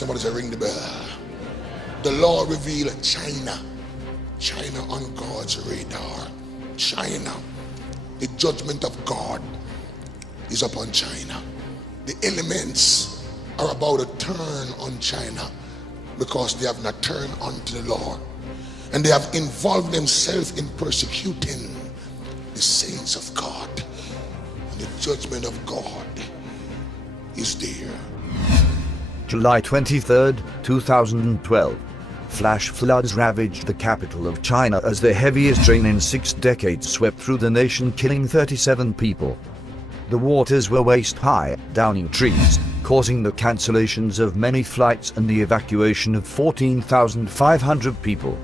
Somebody say, ring the bell. The Lord revealed China. China on God's radar. China. The judgment of God is upon China. The elements are about to turn on China because they have not turned unto the Lord. And they have involved themselves in persecuting the saints of God. And the judgment of God is there. July 23, 2012. Flash floods ravaged the capital of China as the heaviest rain in 6 decades swept through the nation, killing 37 people. The waters were waist-high, downing trees, causing the cancellations of many flights and the evacuation of 14,500 people.